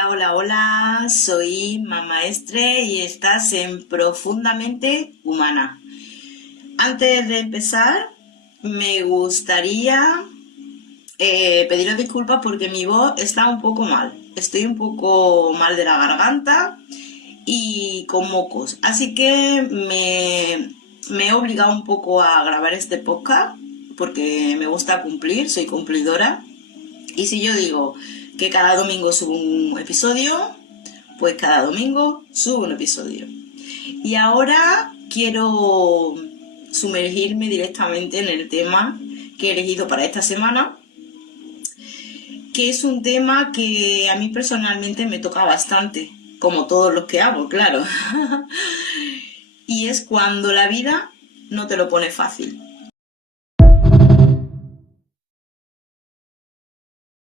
Hola, hola, hola, soy Mamá Estre y estás en Profundamente Humana. Antes de empezar, me gustaría pediros disculpas porque mi voz está un poco mal. Estoy un poco mal de la garganta y con mocos. Así que me he obligado un poco a grabar este podcast porque me gusta cumplir, soy cumplidora. Y si yo digo que cada domingo subo un episodio, pues cada domingo subo un episodio. Y ahora quiero sumergirme directamente en el tema que he elegido para esta semana, que es un tema que a mí personalmente me toca bastante, como todos los que hago, claro. Y es cuando la vida no te lo pone fácil.